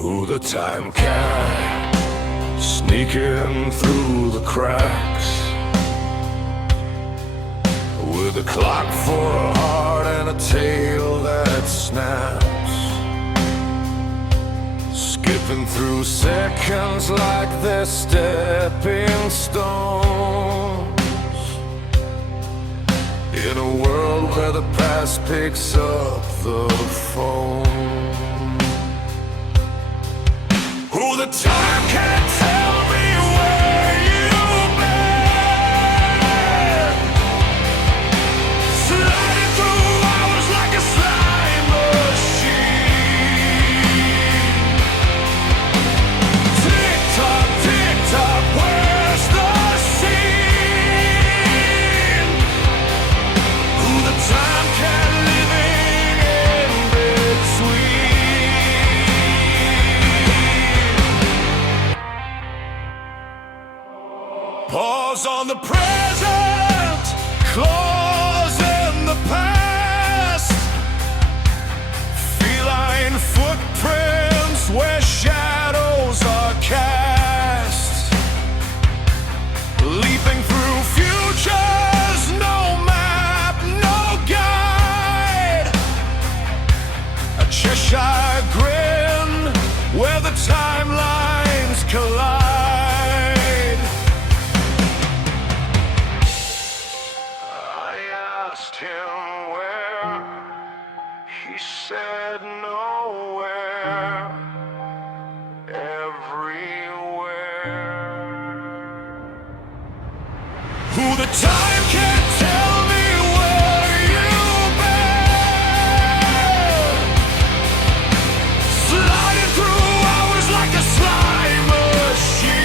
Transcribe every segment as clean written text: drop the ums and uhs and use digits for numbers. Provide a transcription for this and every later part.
Who the time cat sneaking through the cracks, with a clock for a heart and a tail that snaps, skipping through seconds like they're stepping stones, in a world where the past picks up the phone. Who the time can tell me where you've been, sliding through hours like a slime machine. Tick tock, where's the scene? Who the time can living in between. Pause on the present, claws in the past, feline footprints where shadows are cast, leaping through futures, no map, no guide, a Cheshire grin where the timelines collide. Asked him where, he said nowhere, everywhere. Who the time can tell me where you've been, sliding through hours like a slime machine.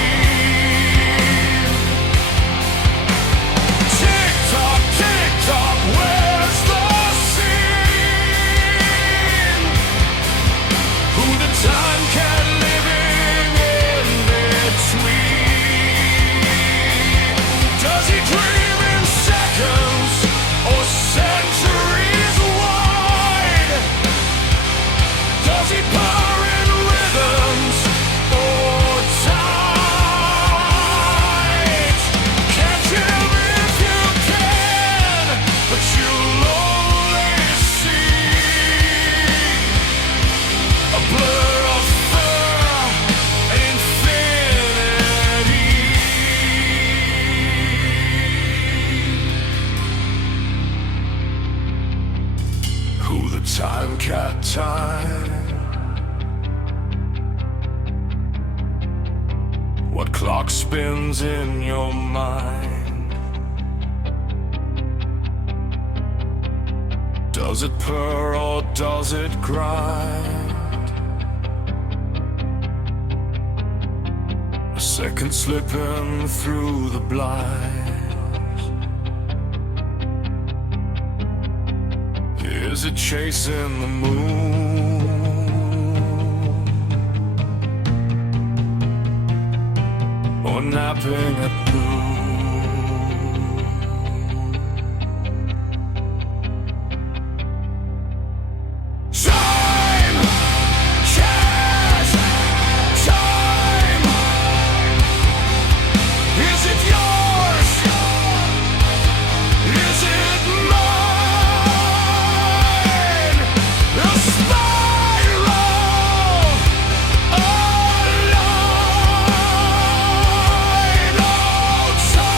Tick tock, where's the scene? Who the time can living in between? Does he dream in seconds or centuries wide? Does he power in rhythms or tides? Catch him if you can, but you'll only see a blur of fur, infinity. Who the time cat time? What clock spins in your mind? Does it purr or does it grind? A second slipping through the blinds. Is it chasing the moon? Or napping at noon? Time! Cat! Time! Is it yours? Is it mine? A spiral! A line! Oh, time!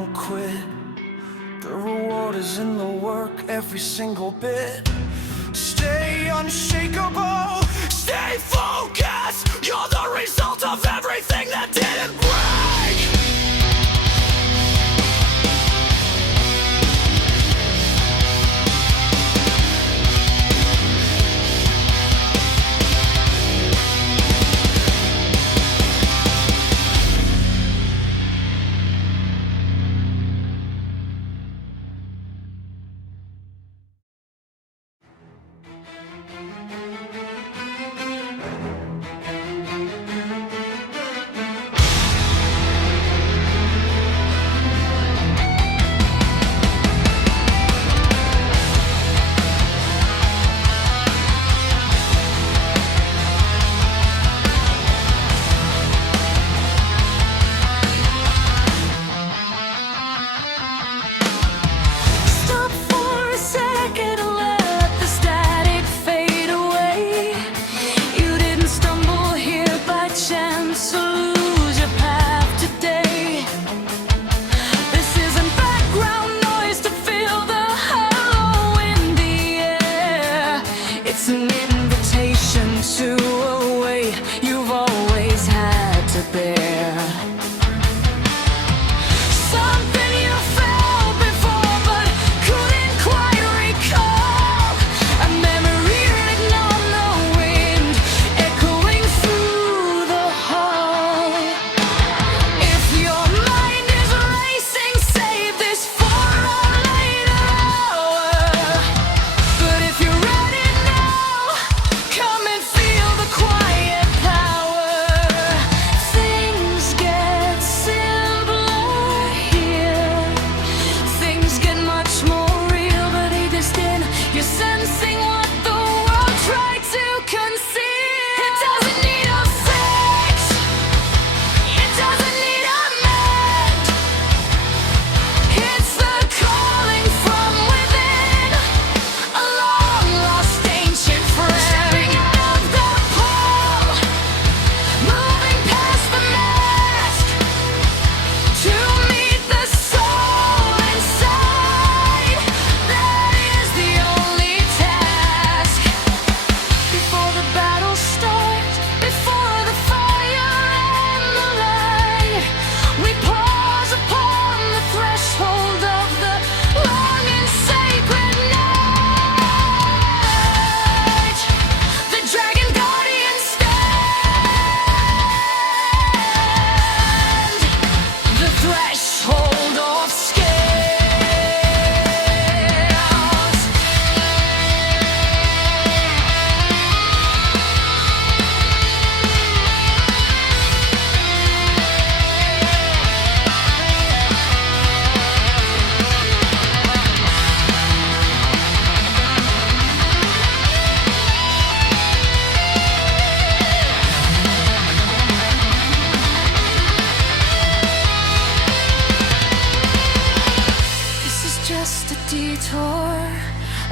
don't quit. The reward is in the work, every single bit. Stay unshakable, stay focused. You're the result of everything that didn't break.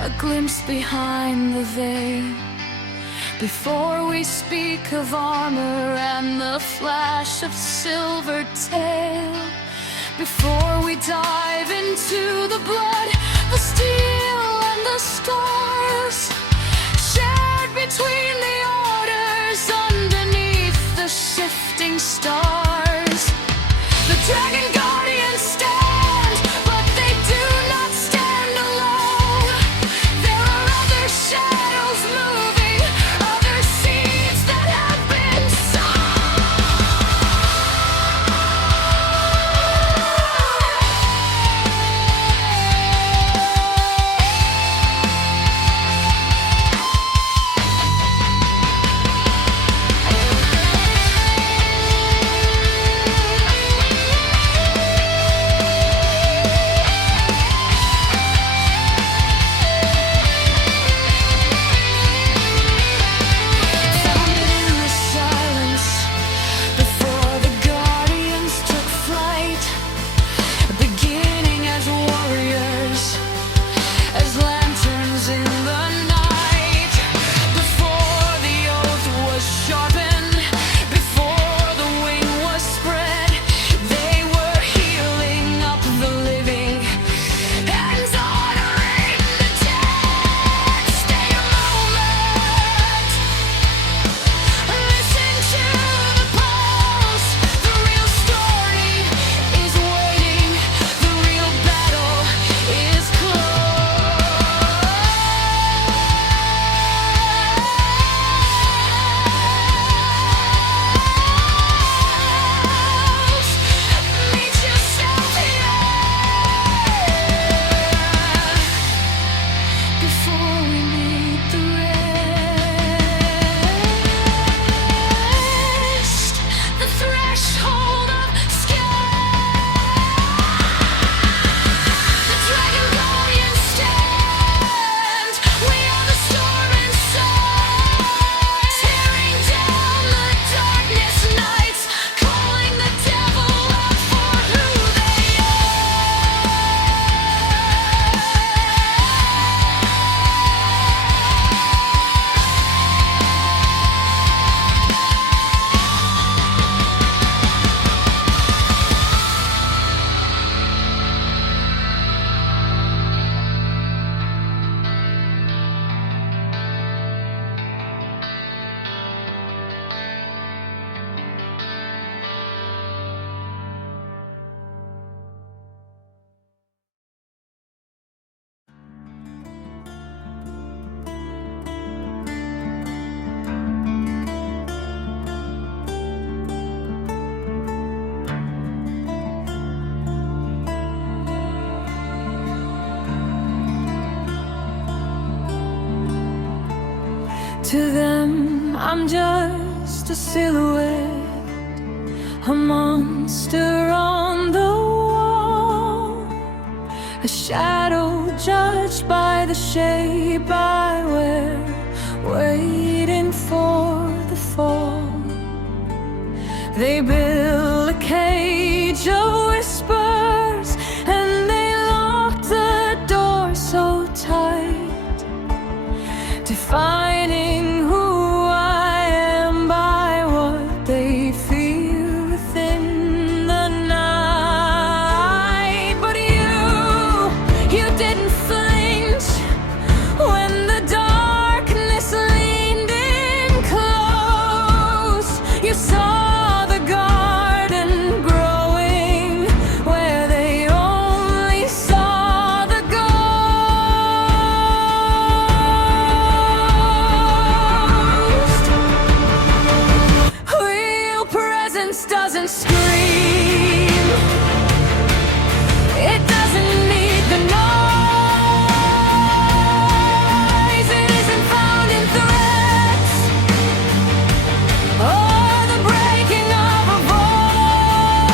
a glimpse behind the veil. Before we speak of armor and the flash of silver tail, before we dive into the blood, the steel and the scars, shared between the orders underneath the shifting stars. The dragon guardians stand, but they do not stand alone. There are other shadows moving, other seeds that have been To them, I'm just a silhouette, a monster on the wall, a shadow judged by the shape I wear, waiting for the fall. They build a cage of whispers, and they lock the door so tight, defining who I am by what they feel within the night. But you didn't flinch when the darkness leaned in close. You saw the garden growing where they only saw the ghost. Real presence doesn't scream. It doesn't need the noise. It isn't found in threats or the breaking of a voice.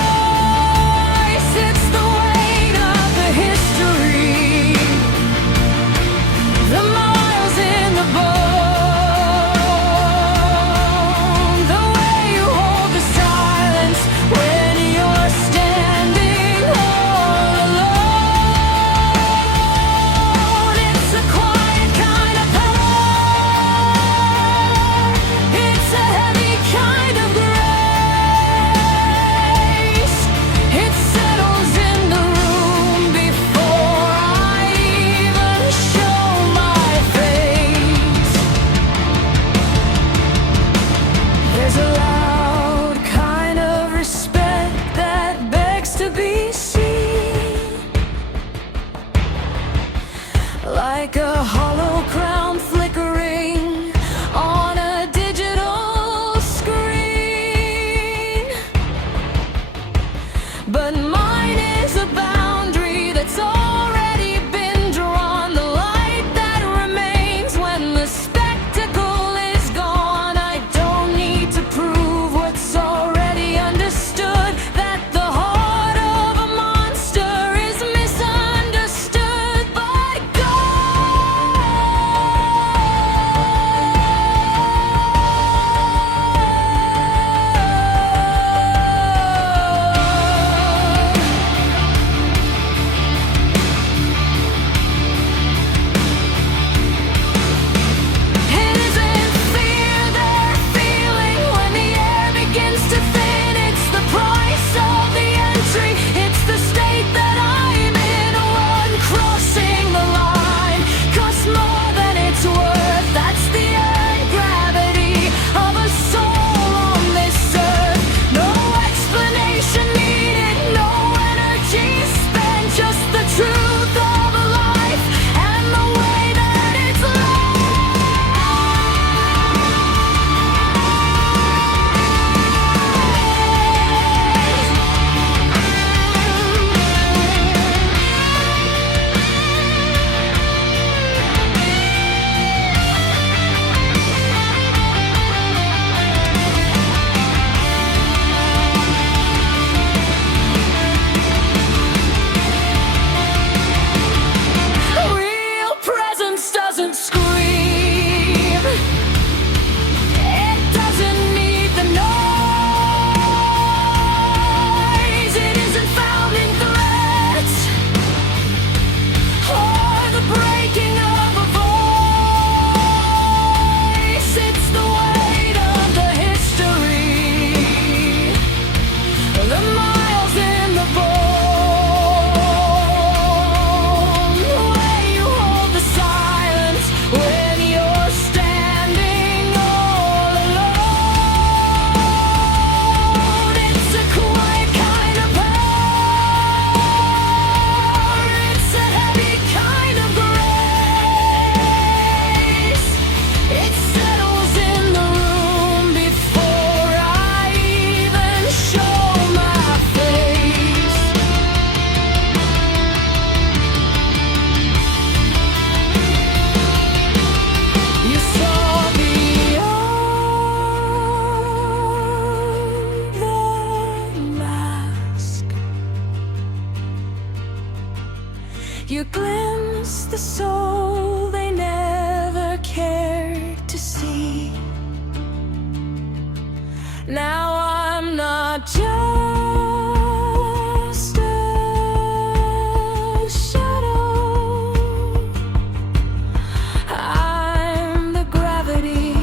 It's the weight of the history, the miles in the bone, the way you hold the silence when you're standing all alone. It's a quiet kind of power. It's a heavy kind of grace. It settles in the room before I even show my face. There's a loud kind of respect that begs to be seen, like a hollow crown flickering on a digital screen. But mine is a boundary that's already been drawn, the light that remains when the spectacle is gone. I don't need to prove what's already understood, that the heart of a monster is misunderstood by God. You glimpse the soul they never cared to see. Now I'm not just a shadow, I'm the gravity.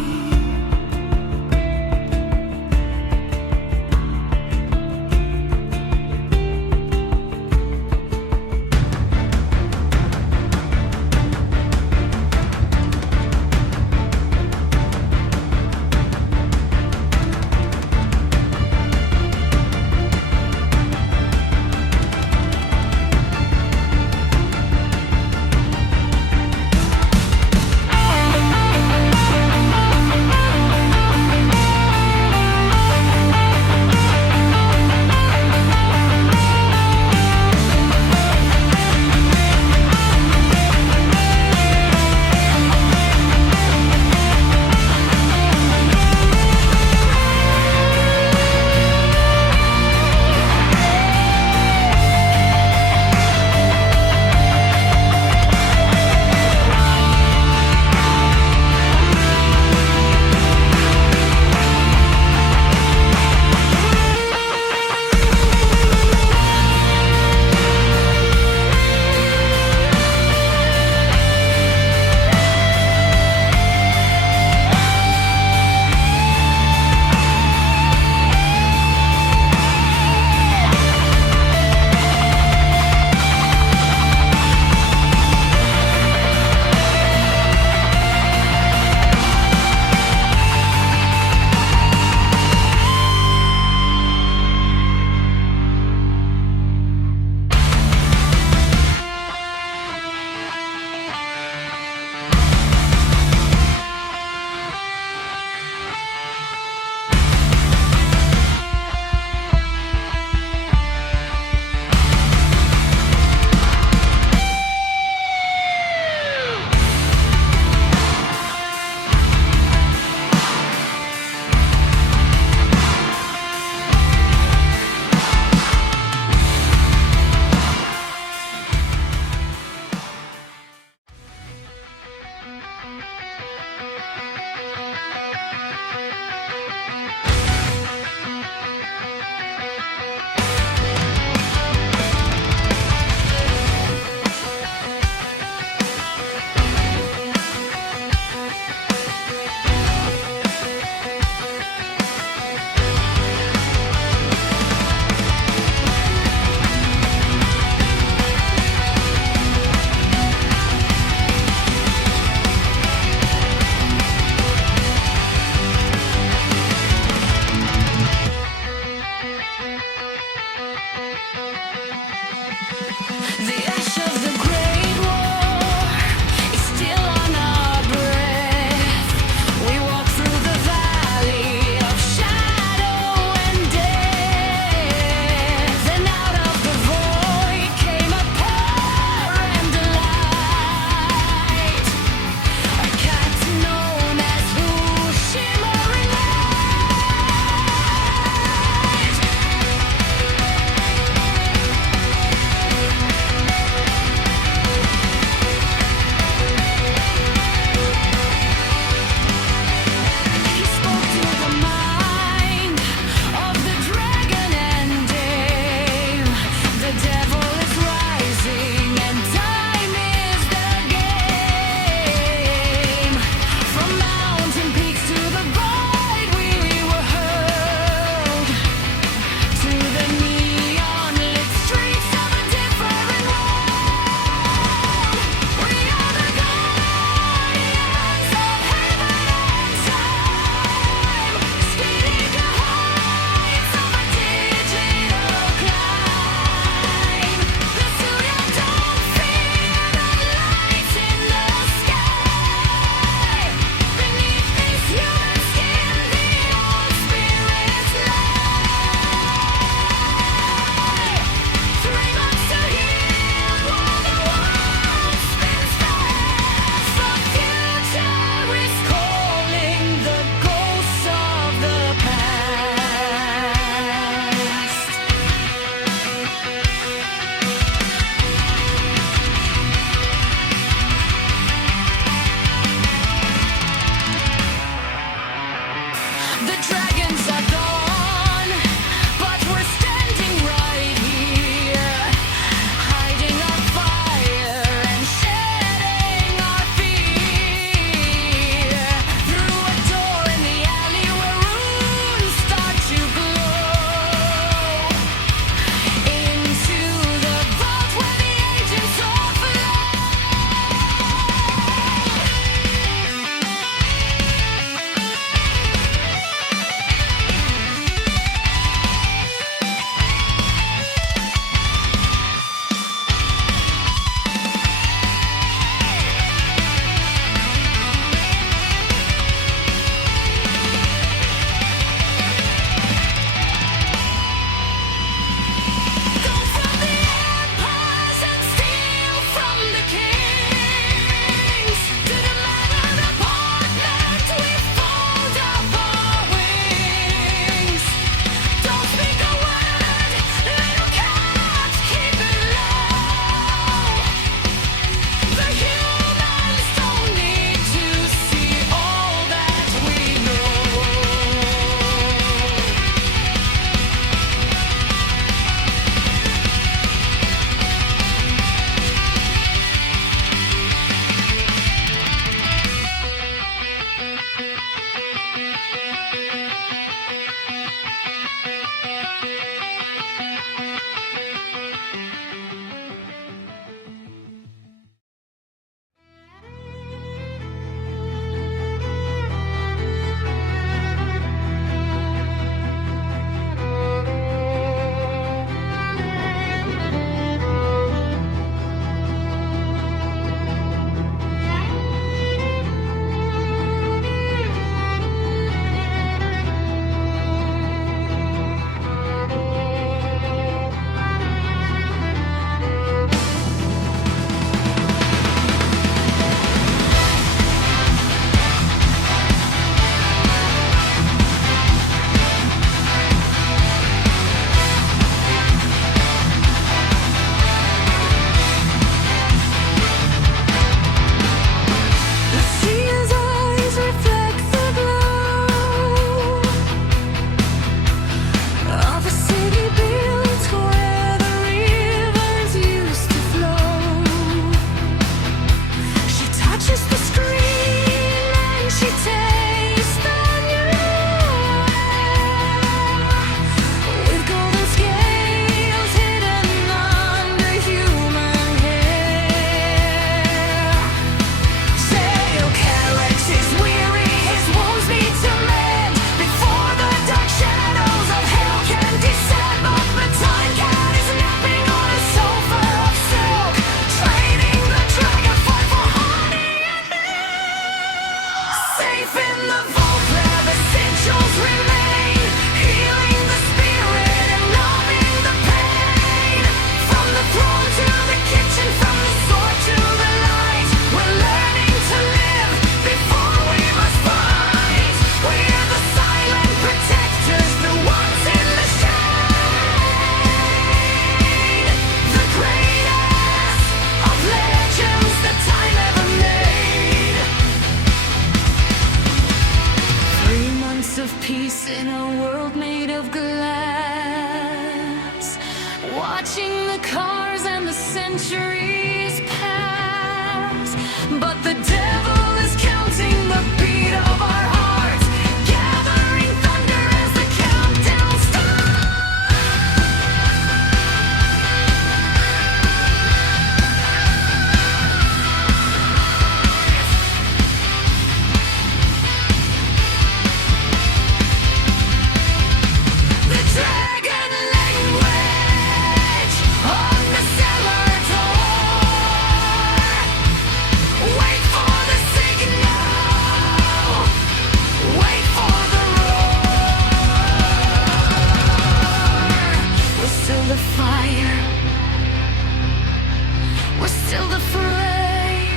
till the fray,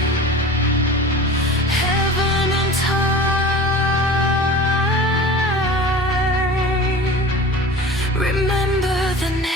heaven and time. Remember the name.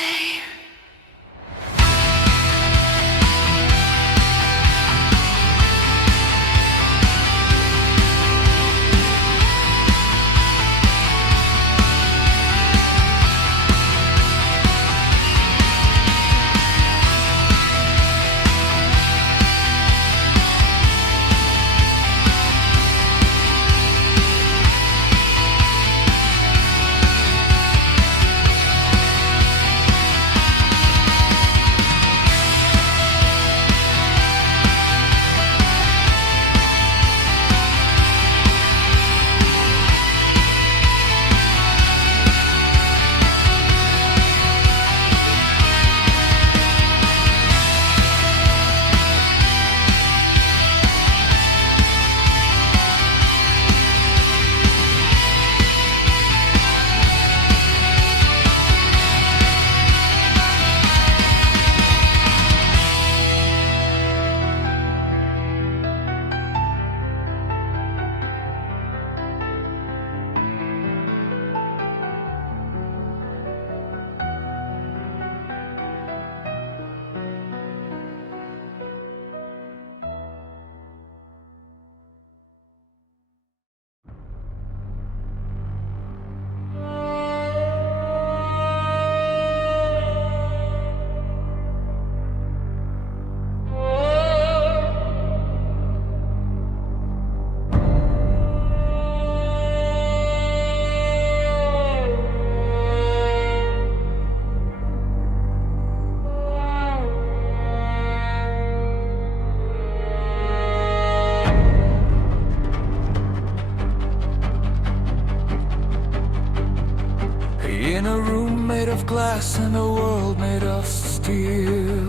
In a room made of glass and a world made of steel,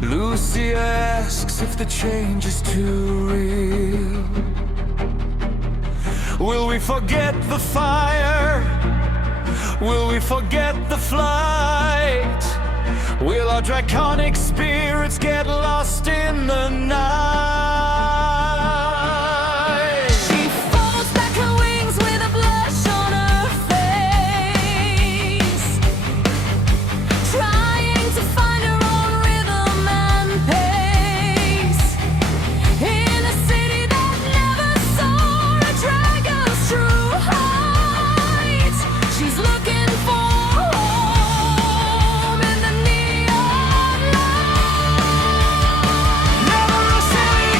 Lucy asks if the change is too real. Will we forget the fire? Will we forget the flight? Will our draconic spirits get lost in the night? She folds back her wings with a blush on her face, trying to find her own rhythm and pace. In a city that never saw a dragon's true height, she's looking for home in the neon light. Never a silly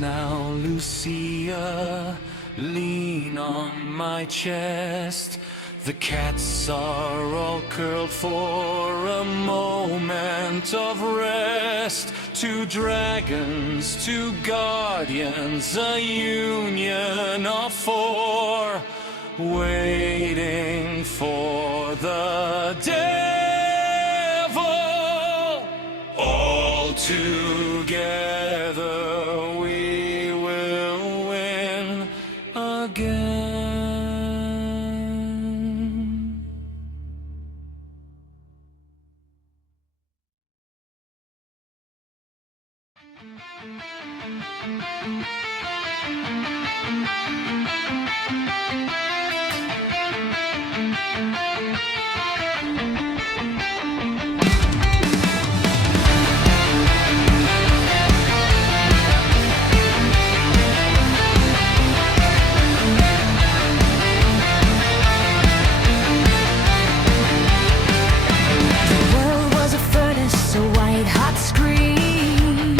Now, Lucia, lean on my chest. The cats are all curled for a moment of rest. Two dragons, two guardians, a union of four, waiting for the devil. All together we will win again. The world was a furnace, a white hot screen,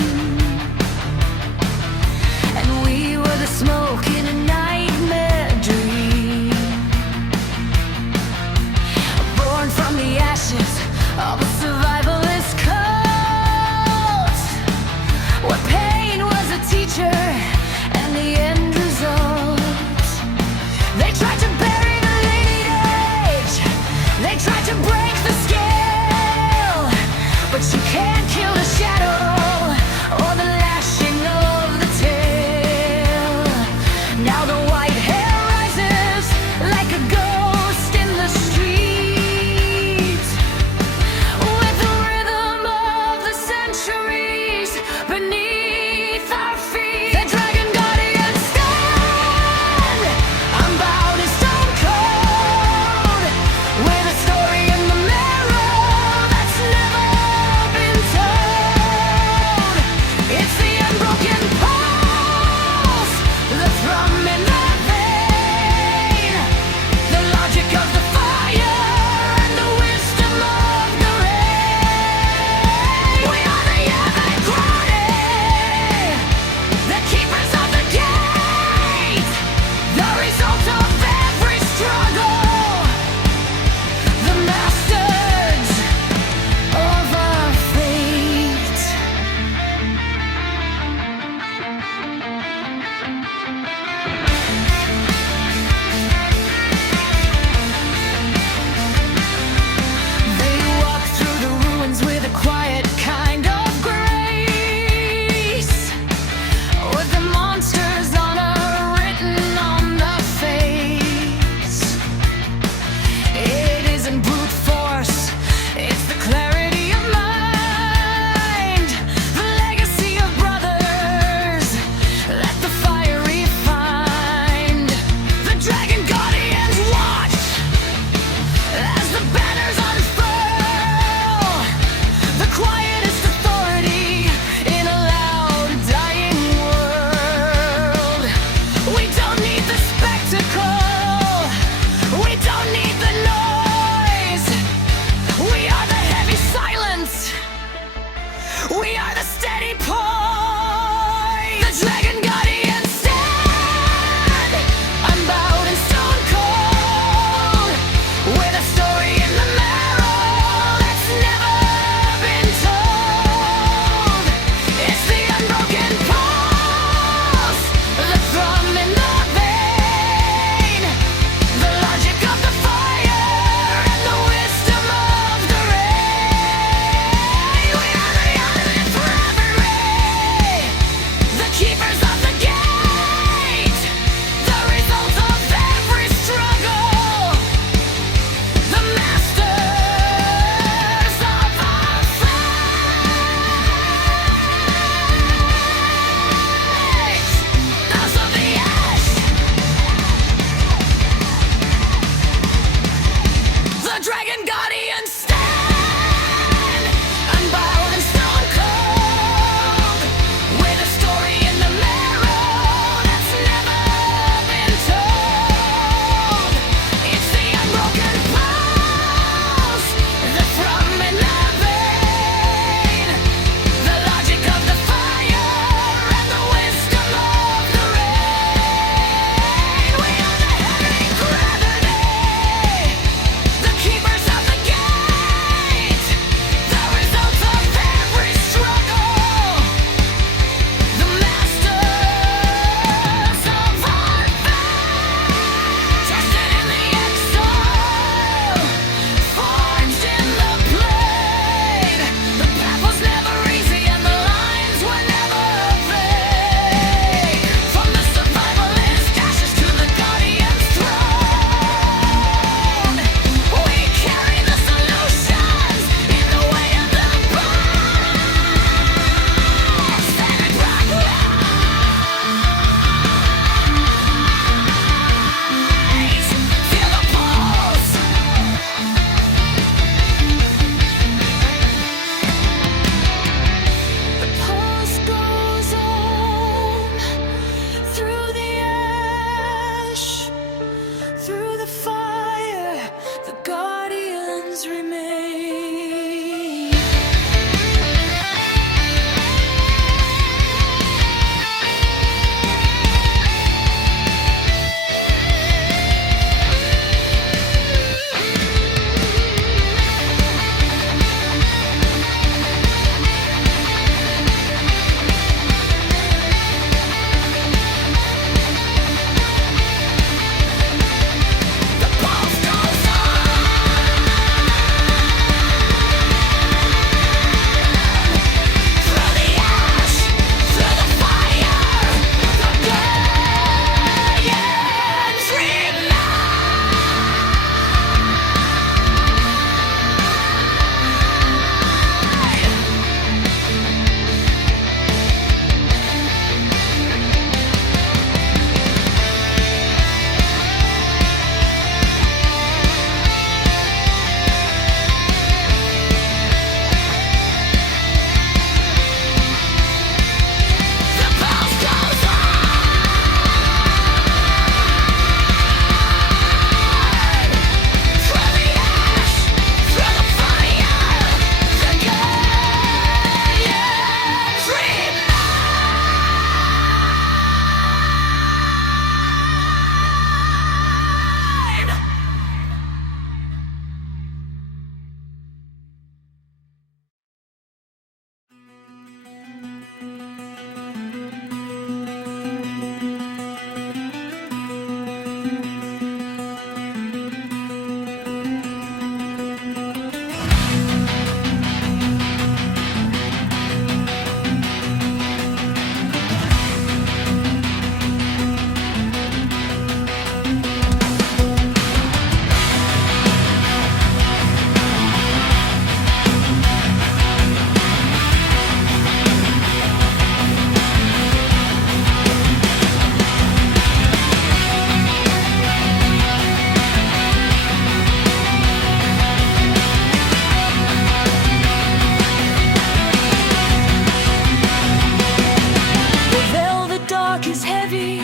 is heavy,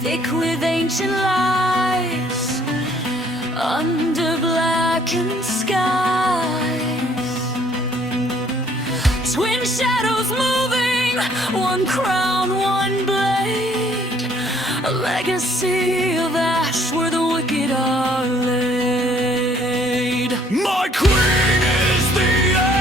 thick with ancient lies, under blackened skies. Twin shadows moving, one crown, one blade, a legacy of ash where the wicked are laid. My queen is the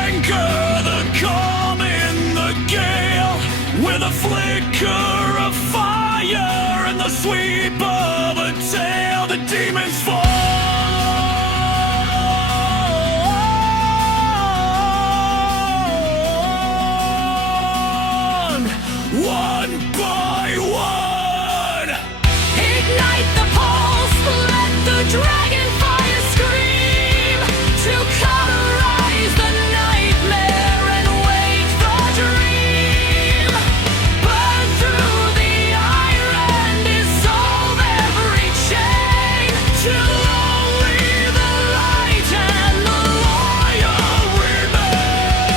anchor, the calm in the gale, with a flicker of fire and the sweep of a tail. The demons fall one by one. Ignite the pulse, let the dragon fire scream to cauterize the nightmare and wake the dream. Burn through the iron, dissolve every chain, till only the light and the loyal remain.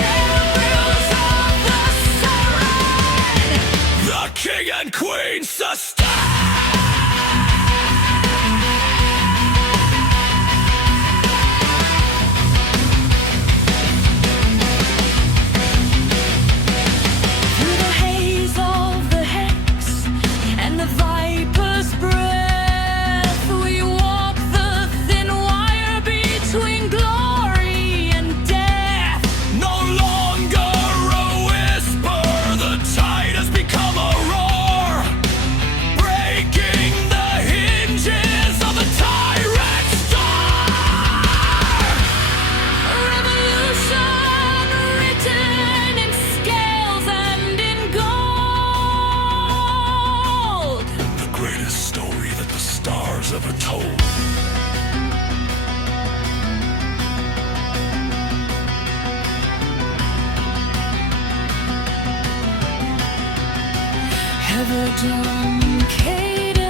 Heroes of the siren, The king and queen sustain. through the haze of the hex and the viper's breath, we walk the thin wire between glory and death. No longer a whisper, the tide has become a roar, breaking the hinges of the tyrant's star. Revolution written in scales and in gold. The greatest story that the stars ever told. Ever done cadence,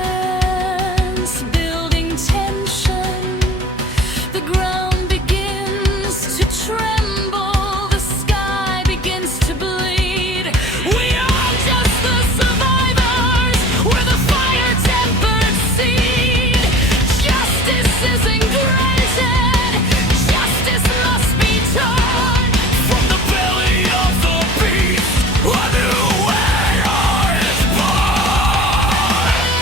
building tension. The ground begins to tremble, the sky begins to bleed. We are just the survivors, we're the fire-tempered seed. Justice isn't granted, justice must be torn. From the belly of the beast, a new era is born.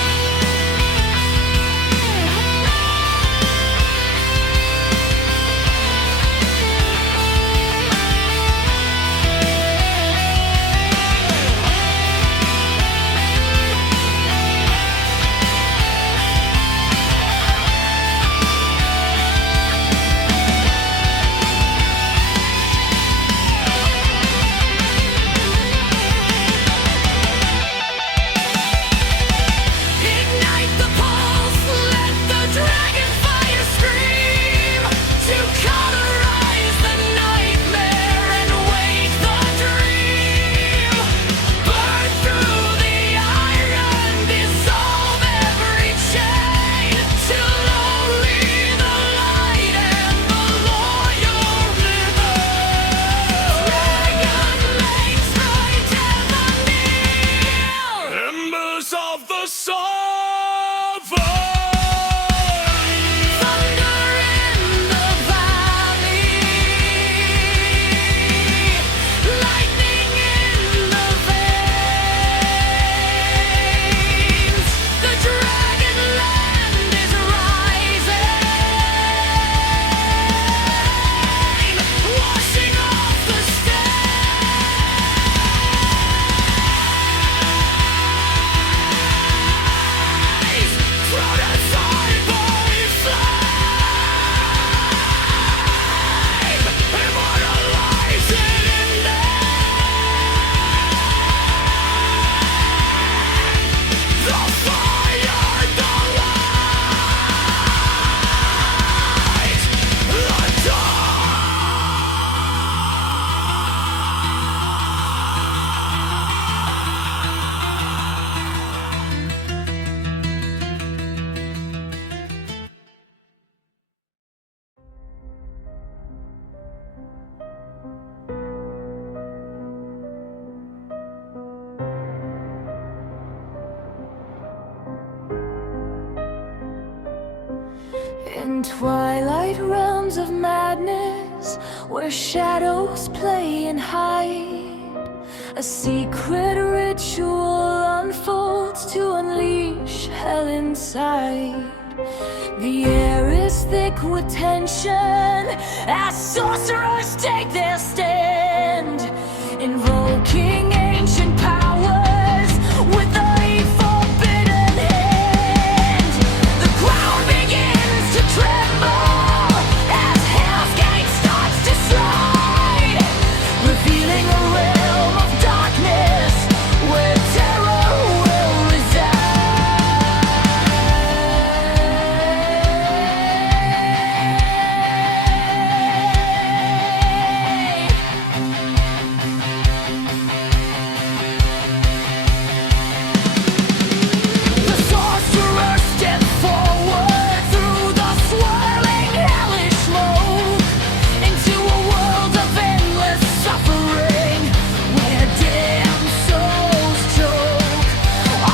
twilight realms of madness, where shadows play and hide, a secret ritual unfolds to unleash hell inside. The air is thick with tension as sorcerers take their stand, invoking ancient powers with a forbidden hand. The ground begins to tremble as Hell's Gate starts to slide, revealing a realm of darkness where terror will reside. The sorcerer steps forward through the swirling hellish smoke into a world of endless suffering, where damned souls choke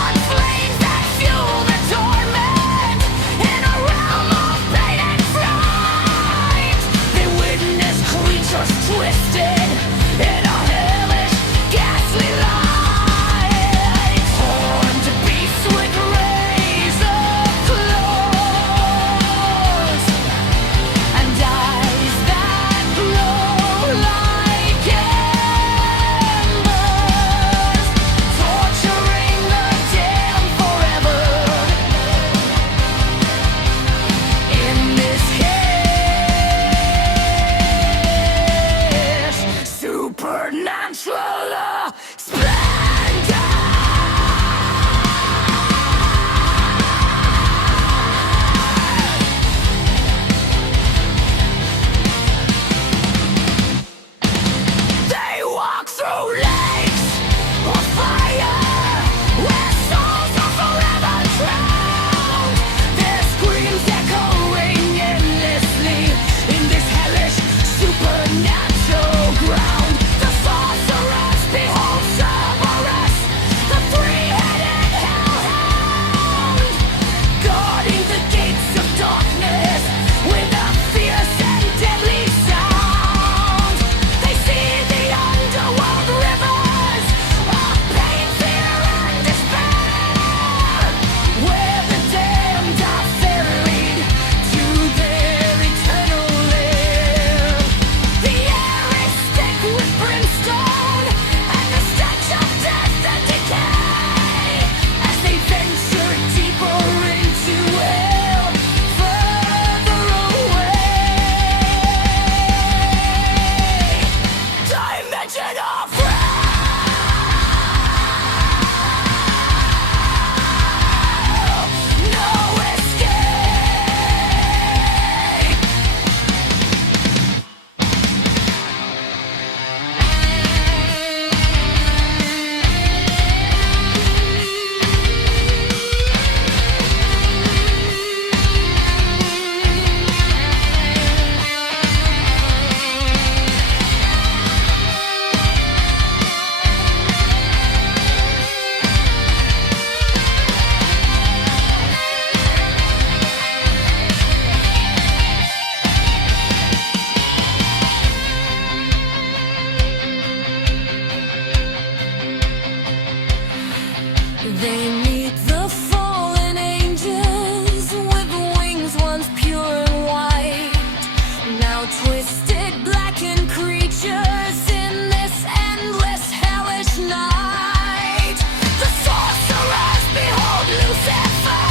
on flames that fuel the torment. In a realm of pain and fright, they witness creatures twisted in a hellish, ghastly light, torn to beasts with razor claws and eyes that glow like embers, torturing the damned forever in this hellish supernatural splendor. They walk through lakes of fire where souls are forever drowned, their screams echoing endlessly in this hellish supernatural ground. The sorcerers behold Cerberus, the three-headed hellhound, guarding the gates of darkness with a fierce and deadly sound. They see the underworld rivers of pain, fear, and despair, where the damned are ferried to their eternal lair. The air is thick with brimstone and the stench of death and decay, as they venture deeper into hell, further away. Dimension of hell, no escape. They meet the fallen angels with wings once pure and white, now twisted, blackened creatures in this endless hellish night. The sorcerers behold Lucifer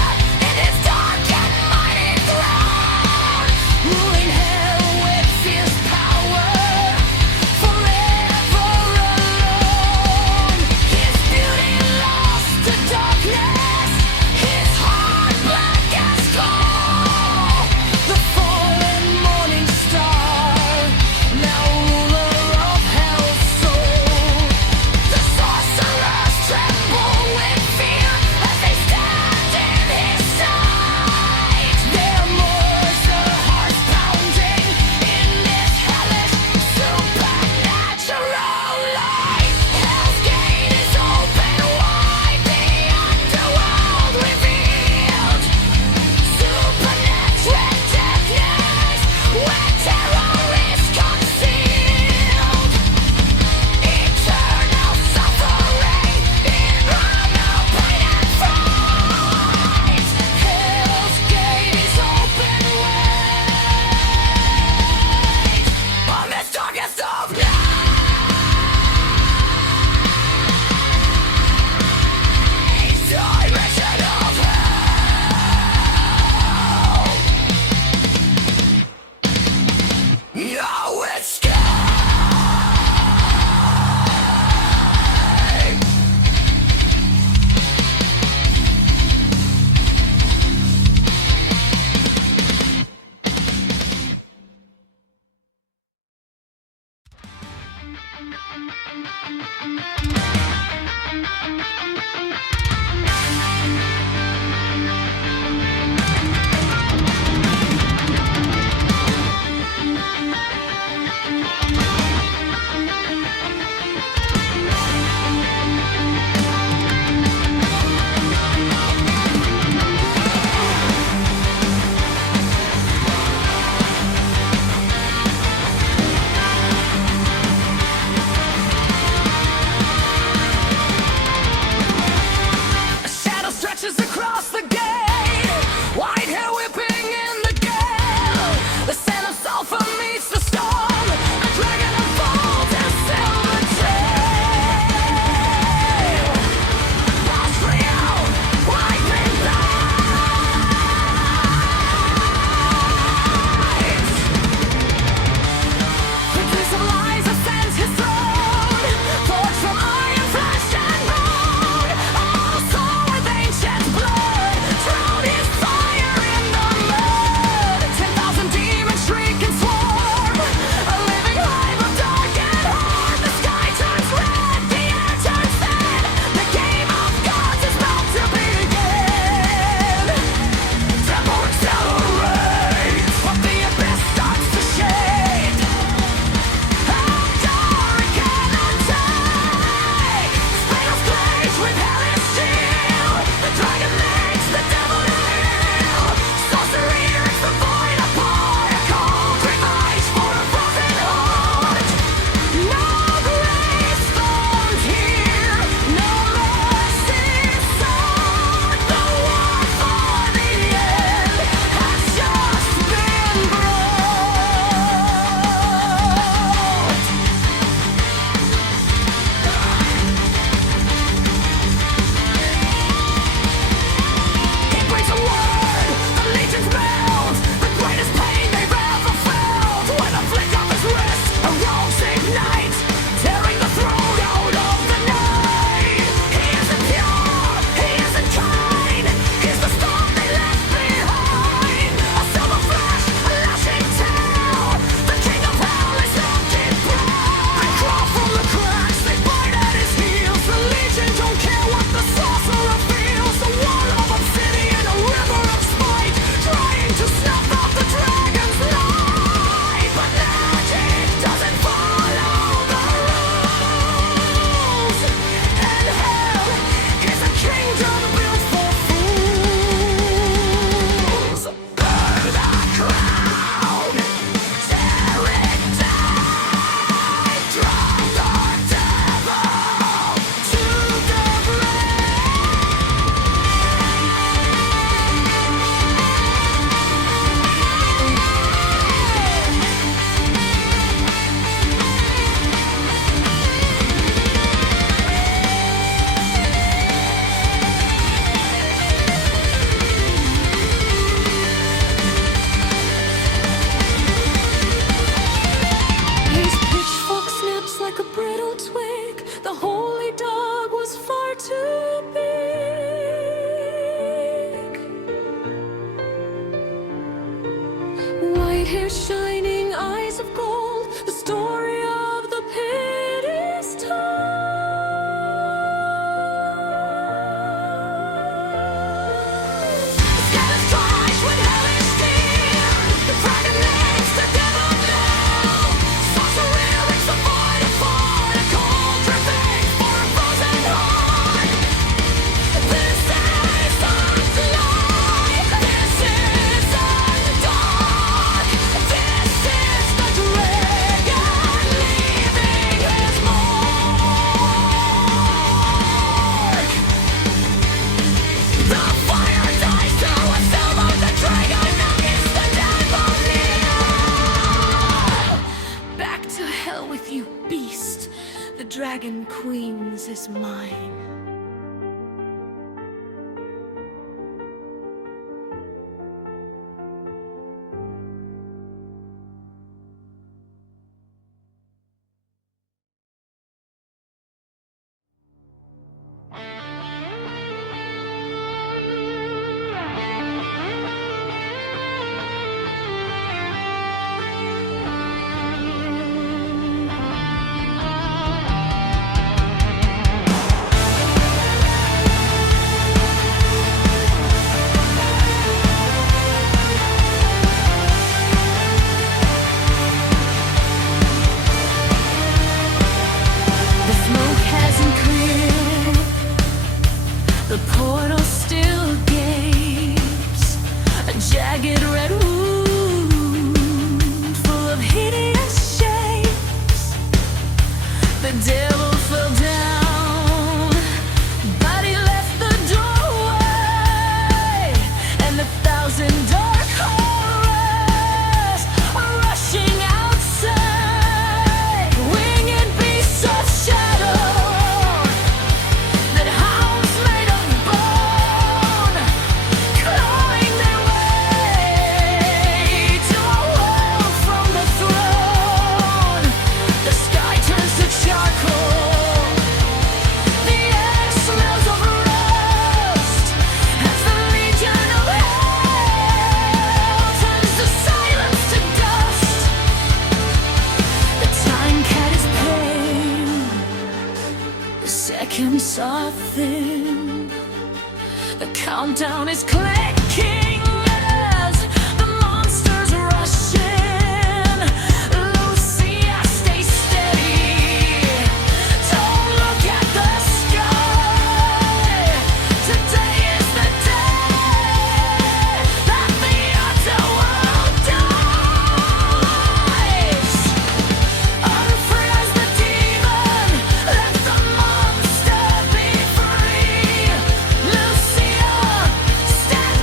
in his dark and mighty throne, ruling hell with fierce power, forever alone. His beauty lost to darkness. his shining eyes of gold, the story of the pit is told. Scanners crash when hell is near. The dragon makes the devil kneel. Sorcery rings the void of void. A cold dripping for a frozen heart. This is unlife. This is undark. This is the dragon leaving his mark. The fire dies to a silver. The dragon is the devil near. Back to hell with you, beast. The dragon queen's is mine. The smoke hasn't cleared. The portal still gapes. A jagged red wound full of hideous shapes. The devil fell down, but he left the doorway, and 1,000 dark horrors are rushing outside. Winged beasts of shadow that hounds made of bone, clawing their way to a world from the throne. The sky turns to charcoal. The air smells of rust as the legion of hell turns the silence to dust. The time cat is pale. The seconds are thin. The countdown is clicking as the monsters rush in. Lucia, stay steady. Don't look at the sky. Today is the day that the underworld dies. Unfree as the demon, let the monster be free. Lucia, stand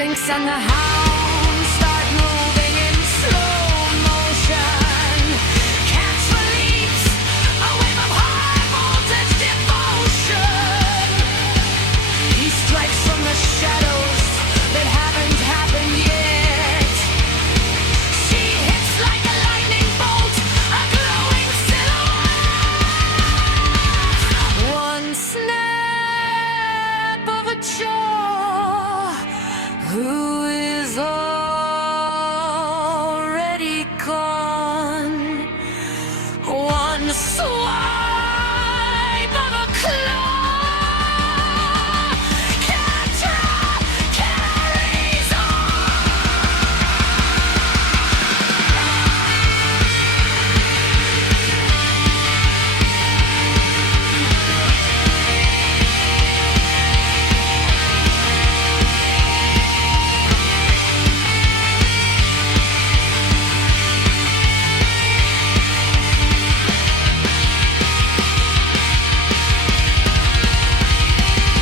Lynx and the hounds start moving in slow motion. Cats release a wave of high voltage devotion. He strikes from the shadows that haven't happened yet. She hits like a lightning bolt, a glowing silhouette. One snap of a jaw. Who is already gone? One swipe of a claw. Catra carries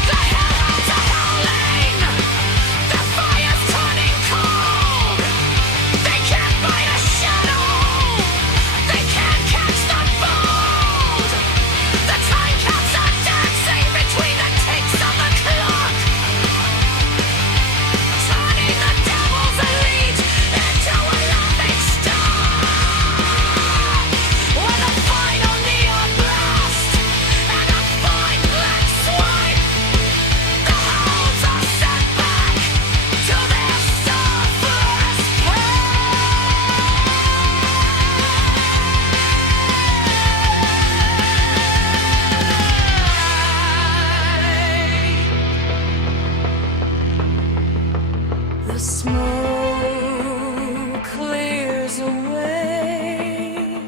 The hellhounds are howling. The fire's turning cold. They can't fight a shadow. They can't catch the bolt. The time caps are dancing between the ticks of the clock, turning the devil's elite into a laughing stock. With a final neon blast and a fine black swipe, the hounds are sent back to their sulphurous prey. The smoke clears away.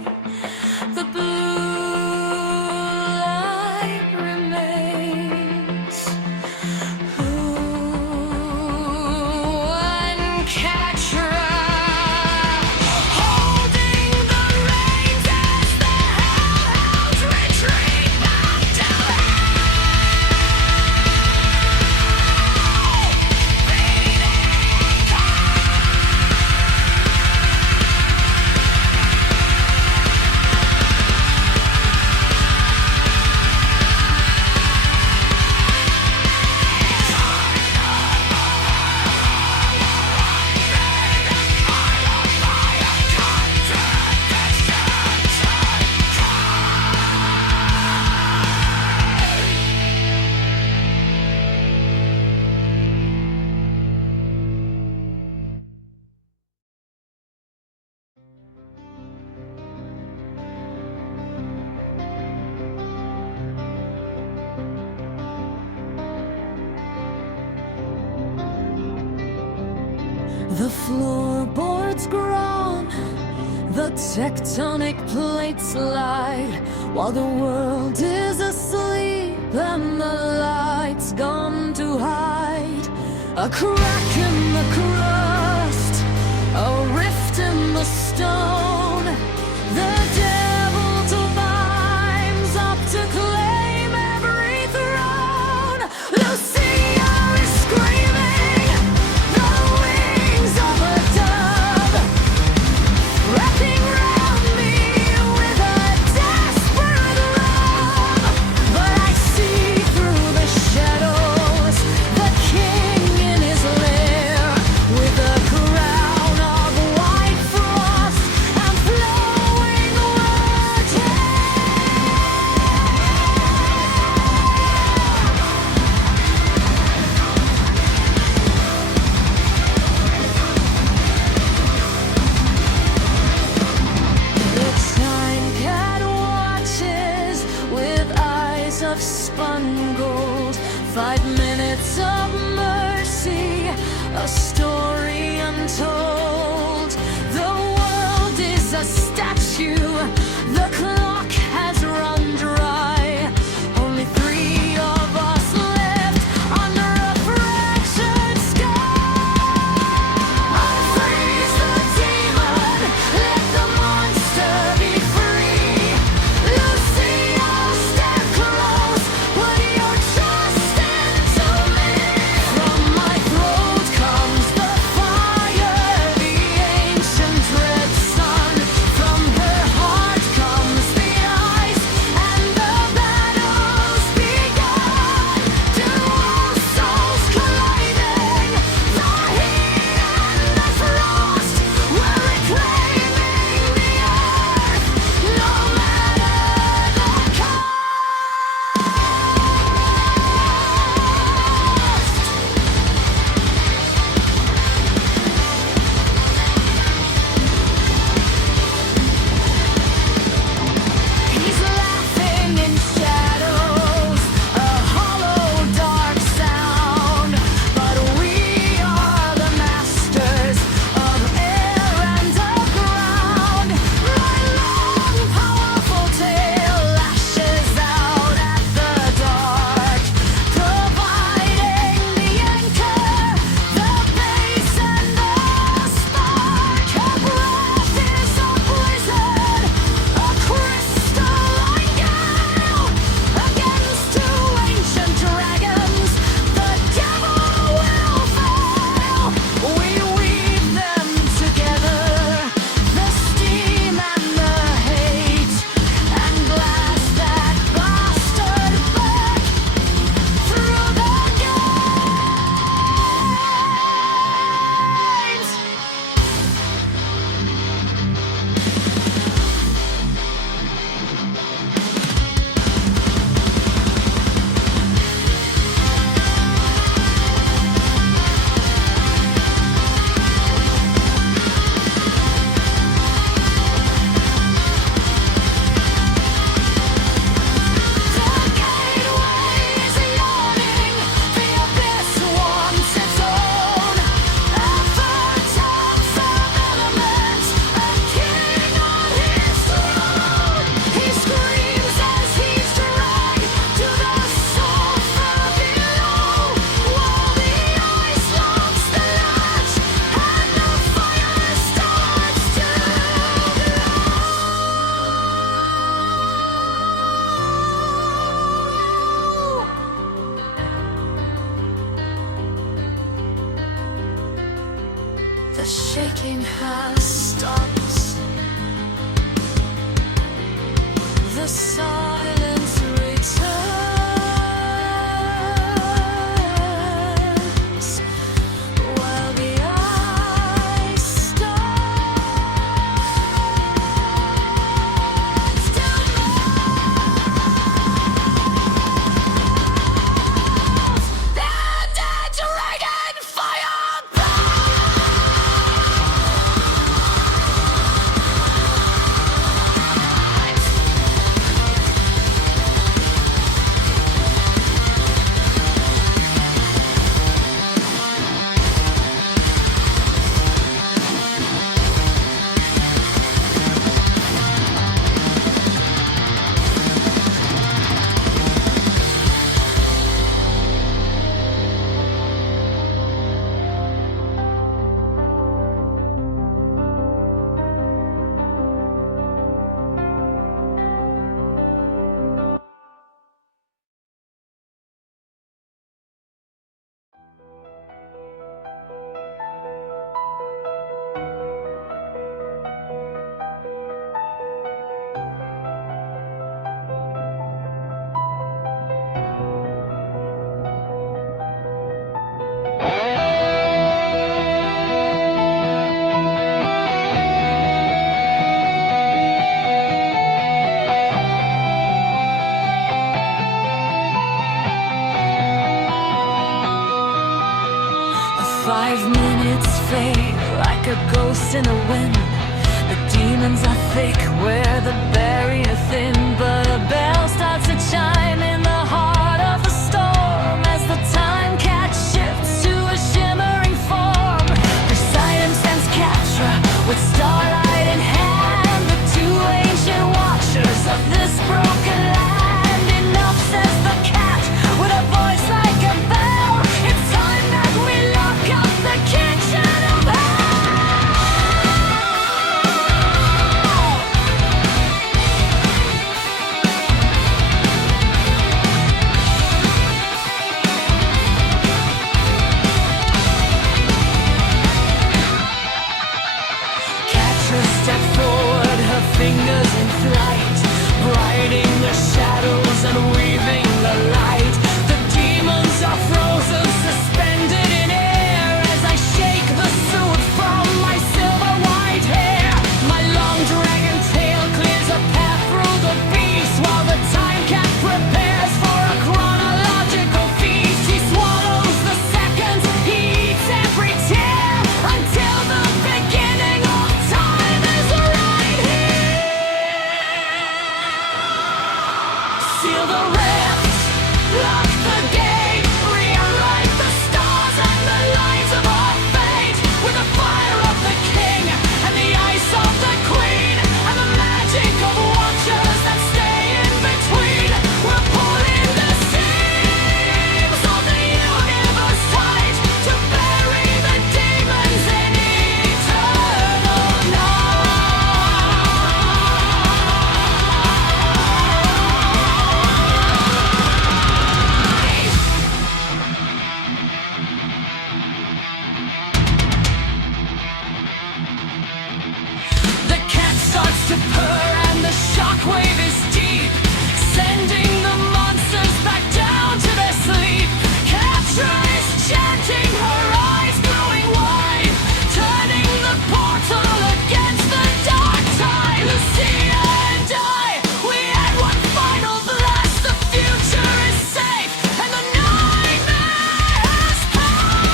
The blue light remains. One Catra holding the reins as the hellhounds retreat back to the floorboards groan, the tectonic plates slide, while the world is asleep and the lights gone to hide. A crack in the crust, a rift in the stone. The devil climbs up to claim every throne. Lucia is screaming, the wings of a dove, wrapping round me with a desperate love. But I see through the shadows the king in his lair, with a crown of white frost and flowing word hair. The time cat watches with eyes of spun gold. 5 minutes of mercy, a story untold. The world is a statue, the clock has run dry. Only 3 of us left under a fractured sky. Unfreeze the demon, let the monster be free. Lucia, stand close, put your trust into me. From my throat comes shaking has stopped. The silence returns while the ice starts to melt. And dragon fire fade like a ghost in the wind. The demons are thick where the barrier thin, but a bell starts to chime in the heart of the storm as the time cat shifts to a shimmering form. Poseidon sends Catra with starlight in hand, the two ancient watchers of this broken land. Enough, says the cat with a voice like a bell. It's time that we lock up the kitchen of hell. Catra stepped forward, her fingers in flight, writing the shadows and weaving the light. The demons are frozen, suspended in air as I shake the soot from my silver white hair. My long dragon tail clears a path through the beast while the time cat prepares for a chronological feast. He swallows the seconds, he eats every tear until the beginning of time is right here. Seal the rift, lock the gate, rewrite the stars and the lines of our fate with the fire of the king and the ice of the queen and the magic of watchers that stay in between. We're pulling the seams of the universe tight to bury the demons in eternal night. The cat starts to purr and the shockwave is deep, sending the monsters back down to their sleep. Catra is chanting, her eyes glowing wide, turning the portal against the dark tide. Lucia and I, we had one final blast. The future is safe and the nightmare has passed.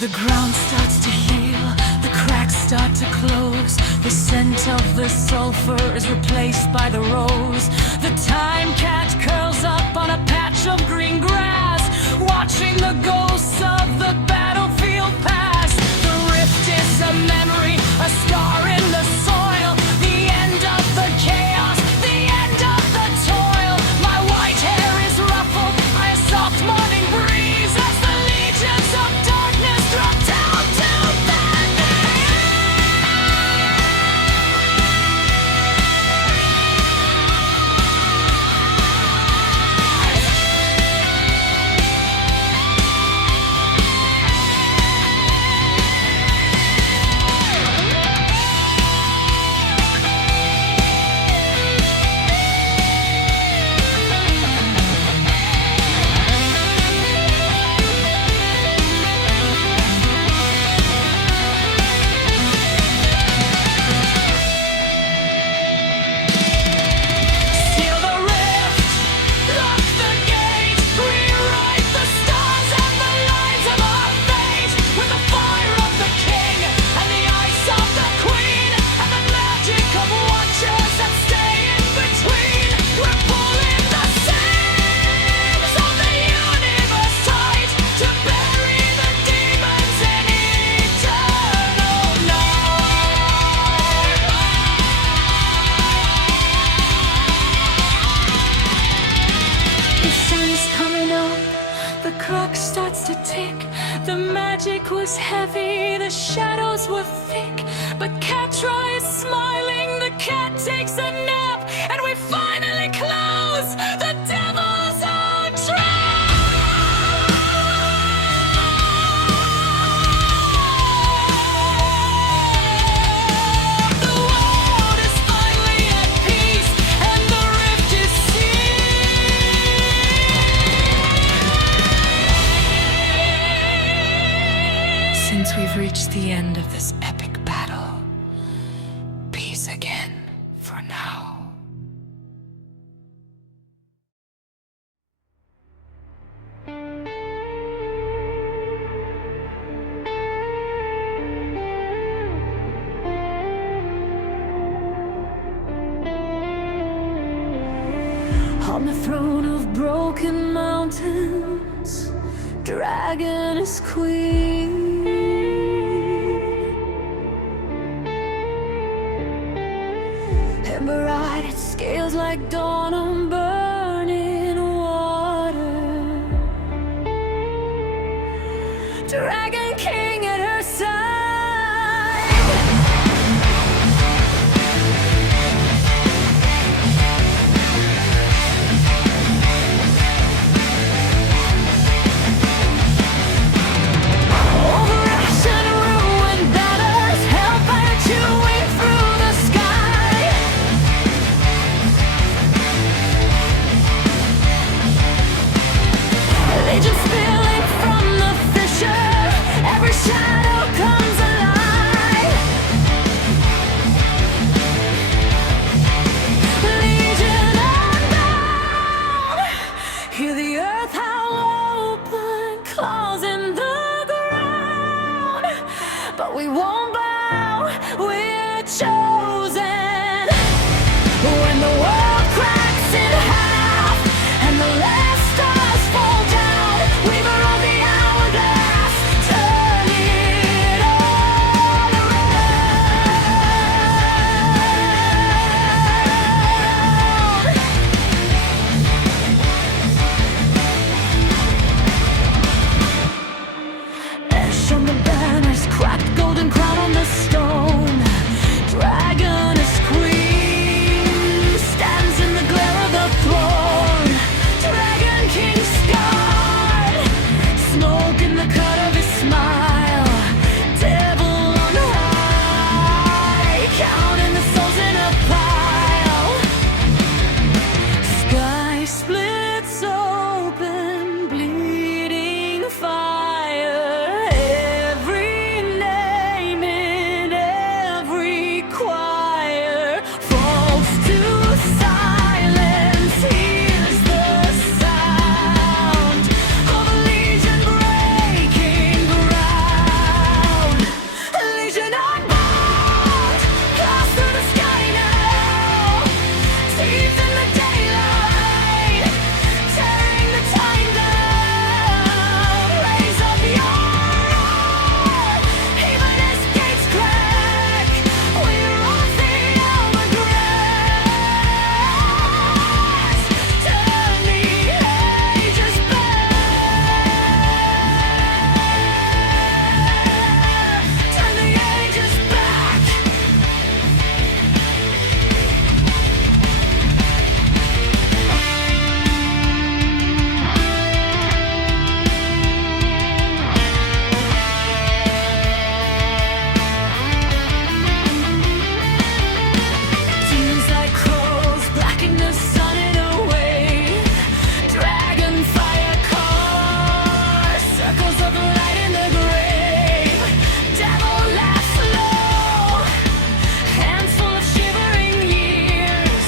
The ground starts to heal, the cracks start to close. The scent of the sulfur is replaced by the rose. The time cat curls up on a patch of green grass, watching the ghosts of the battlefield pass. The rift is a memory, a scar in the soil, the end of the chaos, the end of the toil. My white hair was heavy, the shadows were thick, but Catra is smiling, the cat takes a nap, and we finally close the devil's own trap! The world is finally at peace, and the rift is sealed. Since we've reached the end of this epic battle, peace again for now. On the throne of broken mountains, dragon is queen. Emberite, it scales like dawn on burning water. Dragon King at her side. Over ash and ruin batters, hellfire chewing through the sky. Legion spilling from the fissure, every shadow comes alive. Legion unbound, hear the earth howl open, claws in the ground. But we won't bow, we're chosen. When the world cracks in half and the last stars fall down, we roll the hourglass, turn it all around. Ash on the banners, cracked golden crown on the stone. Dragon is queen, stands in the glare of the throne. Dragon King scarred, smoke in the cut of his smile. Devil on high, counting the souls in a pile. Sky splits open, bleeding fire. Every name in every choir falls to silence. Here's the sound of a legion breaking ground. Legion unbound, cross through the sky now. Teeth in the daylight, tearing the time down. Raise up your roar, even as gates crack. We're off the hourglass. Turn the ages back. Turn the ages back. Tears like crows, blacking the sun in a wave. Dragon fire car, circles of light in the grave. Devil laughs low, hands full of shivering years.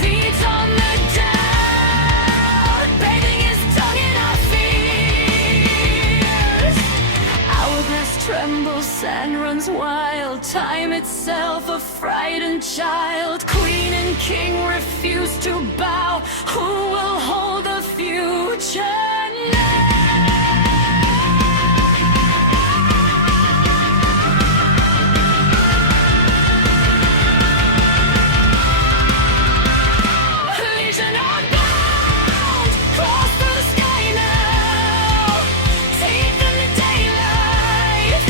Feeds on the doubt, bathing his tongue in our fears. Hourglass trembles, sand runs wild. Time itself a frightened child. Queen and king refuse to bow. Who will hold the future now? Legion unbound, cross through the sky now. Teeth in the daylight,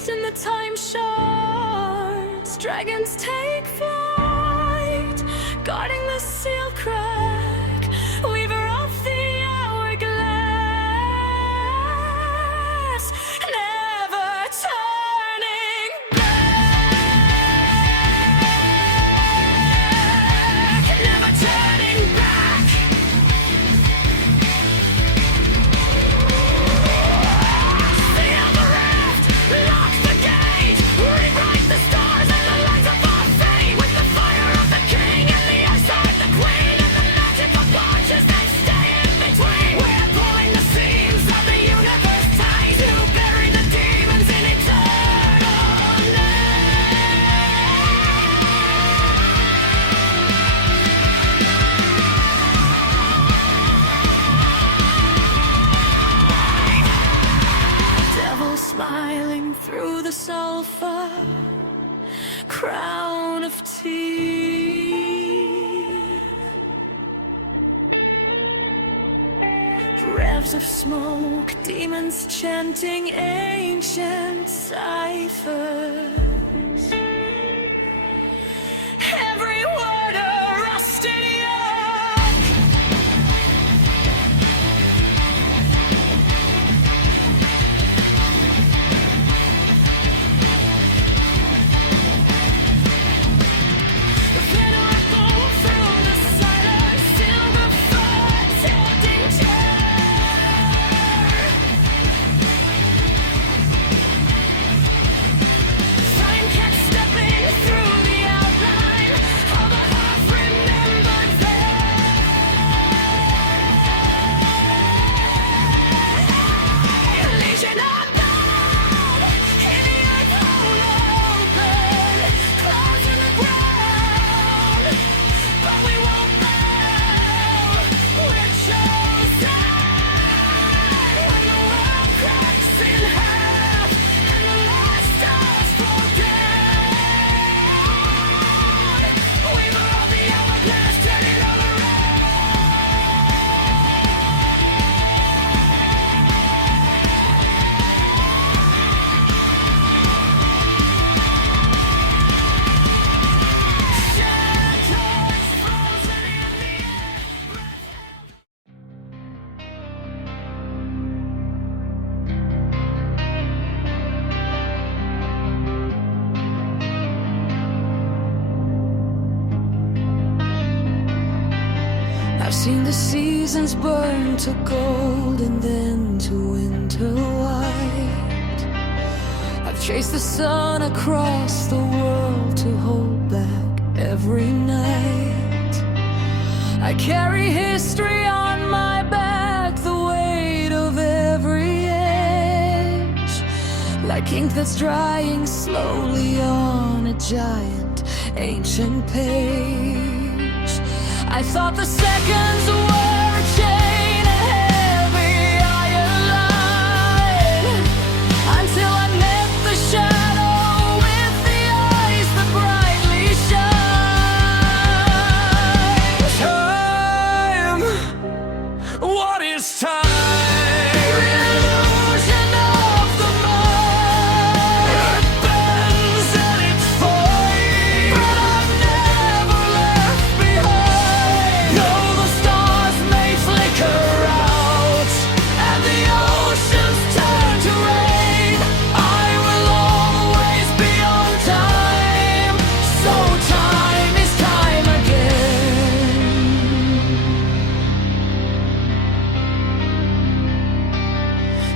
lost in the time shards. Dragons take flight, guarding the seal crack. Weaver of the hourglass, never turning back, never turning back. Seal the rift, lock the gate, rewrite the stars and the lines of our fate with the fire of the king and the eyesight of the queen and the magic of punches that stay in between. We're pulling the seams of the universe tight to bury the demons in eternal night. Devil smiling through the sulfur, crown of teeth, revs of smoke, demons chanting ancient ciphers. Every word a rusted yoke. Then I go through the silence, silver foot, tilting chair. Time kept stepping through the outline of a half-remembered veil. Legion of God, in the earth hole open, claws in the ground, but we won't bow. We're chosen. When the world cracks in half and the last stars fall down, weaver of the hourglass, turn it all around. Shadows frozen in the air. I've seen the seasons burn to gold and then to winter white. I've chased the sun across the world to hold back every night. I carry history on my back, the weight of every age, like ink that's drying slowly on a giant ancient page. I thought the seconds were a chain, a heavy iron line, until I met the shadow with the eyes that brightly shine. Time, what is time? Illusion of the mind, It bends and it fades, but I've never left behind. though the stars may flicker out and the oceans turn to rain, I will always be on time. So time is time again.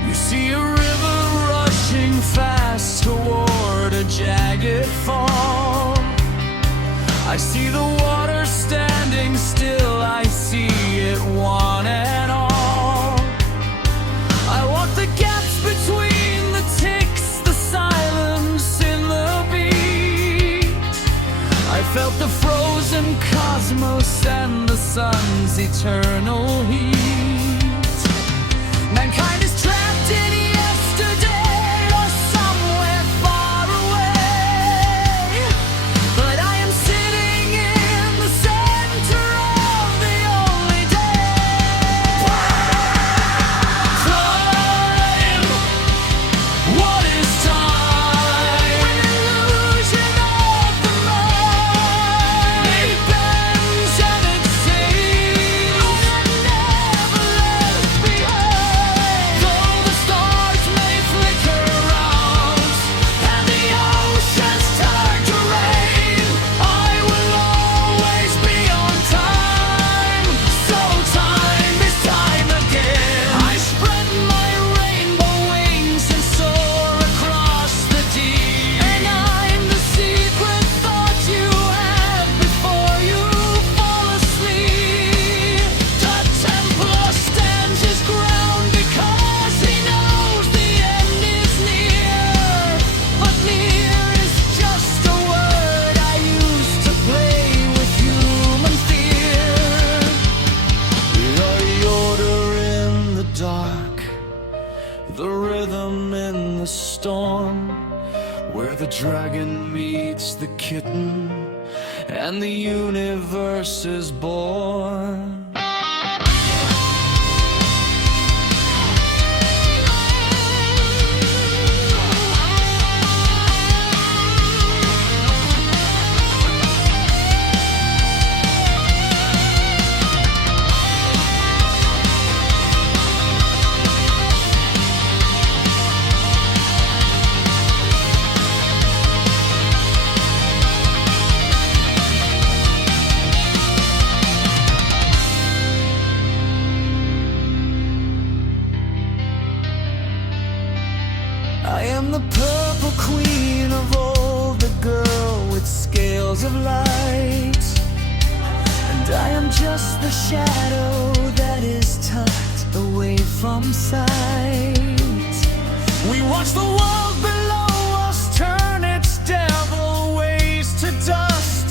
You see a river rushing fast toward a jagged fall. I see the water standing still, I see it one and all. I walk the gaps between the ticks, the silence in the beat. I felt the frozen cosmos and the sun's eternal heat. Mankind is trapped in yesterday or somewhere far away, but I am sitting in the center of the only day. Time, what is time? dragon meets the kitten, and the universe is born. I am the purple queen of old, the girl with scales of light. And I am just the shadow that is tucked away from sight. We watch the world below us turn its devil ways to dust,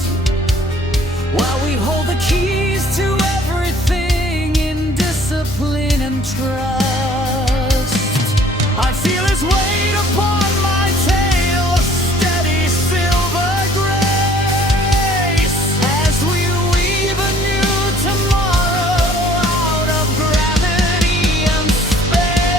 while we hold the keys to everything in discipline and trust. I feel his weight upon my tail, a steady silver grace, as we weave a new tomorrow out of gravity and space.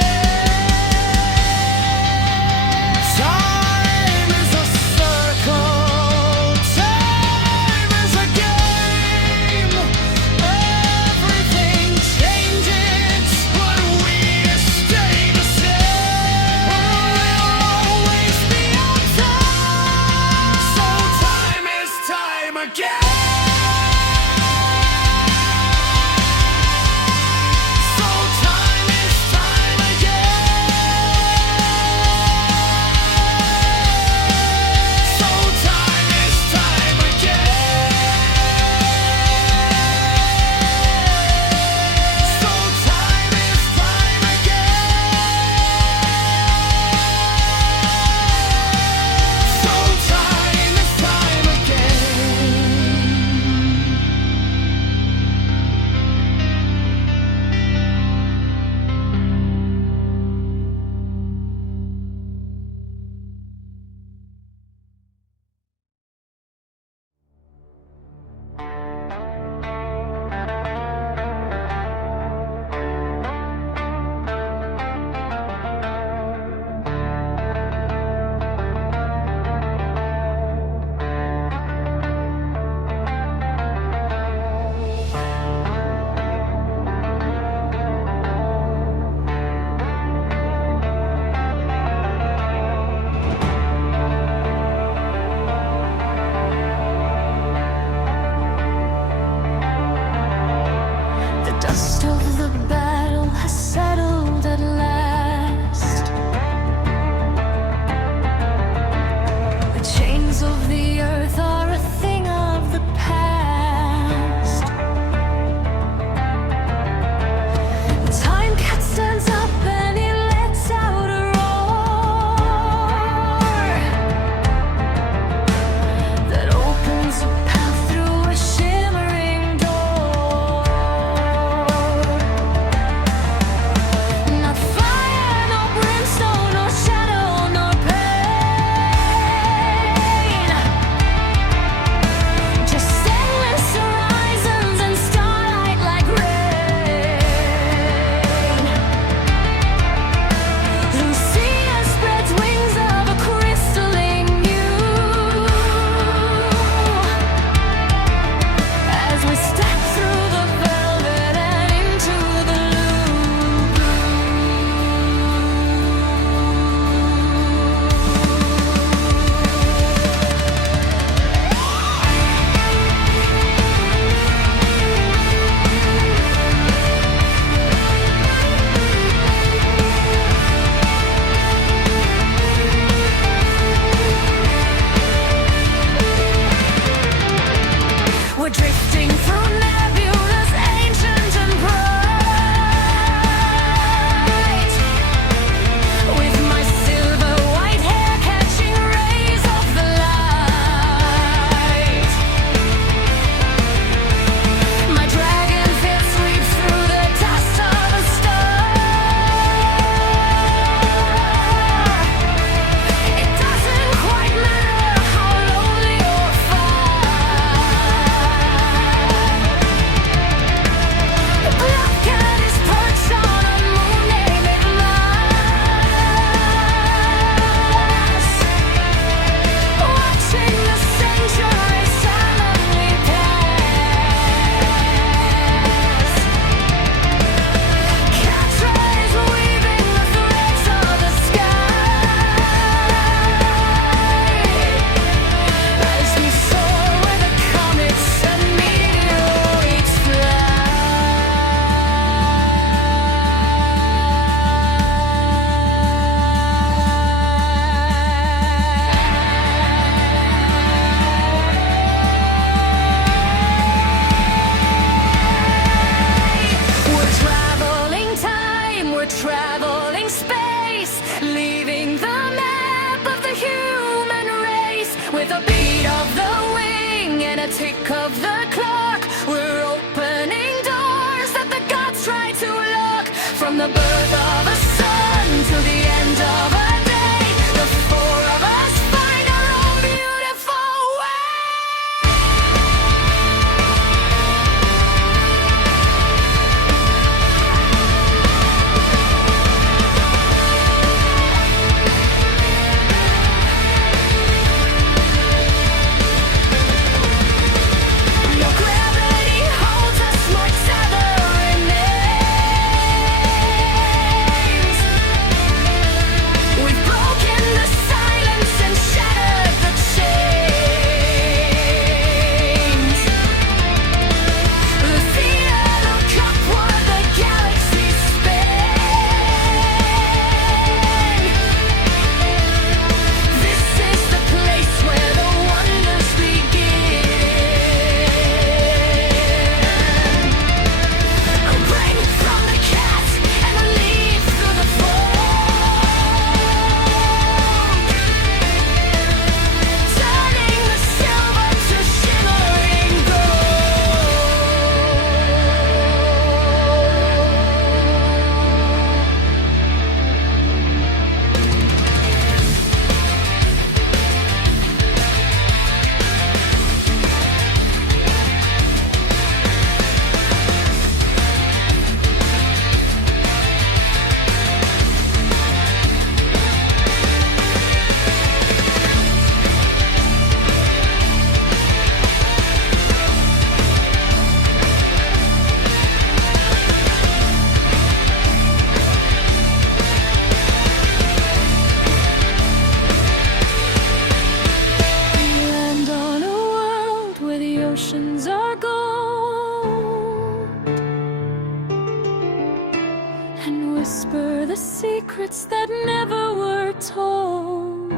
secrets that never were told.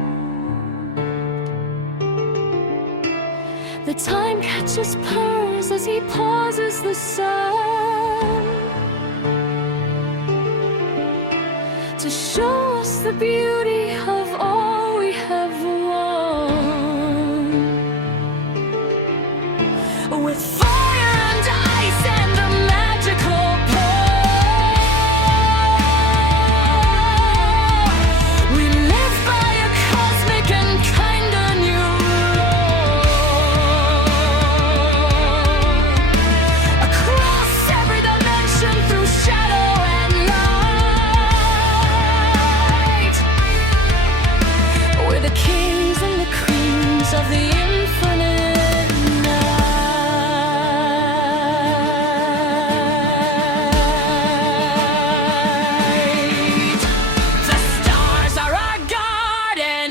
The time catcher's purrs as he pauses the sun to show us the beauty of all we have won. With fire and ice and a magical pour, we live by a cosmic and kinda new law. Across every dimension, through shadow and light, we're the kings and the queens of the infinite night. The stars are our garden,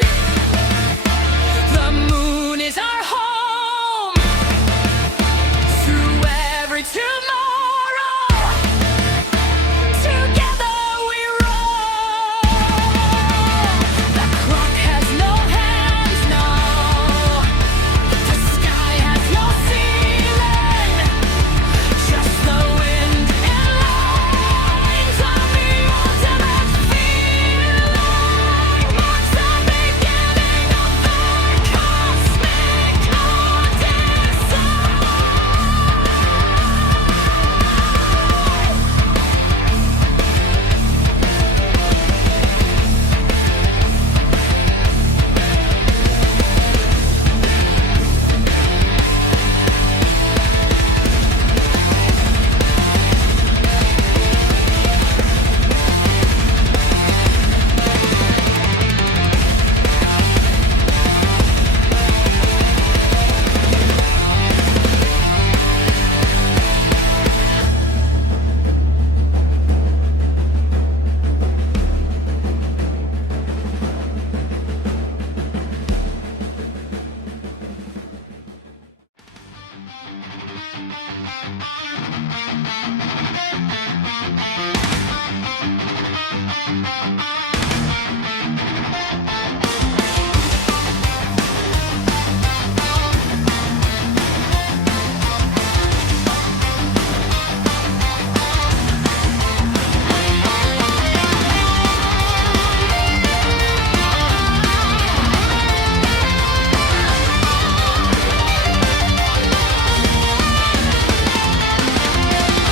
the moon is our home. Through every tomorrow, together we roll. The clock has no hands, no. The sky has no ceiling, just the wind and lines on the ultimate feeling. Marks the beginning of the cosmic odyssey.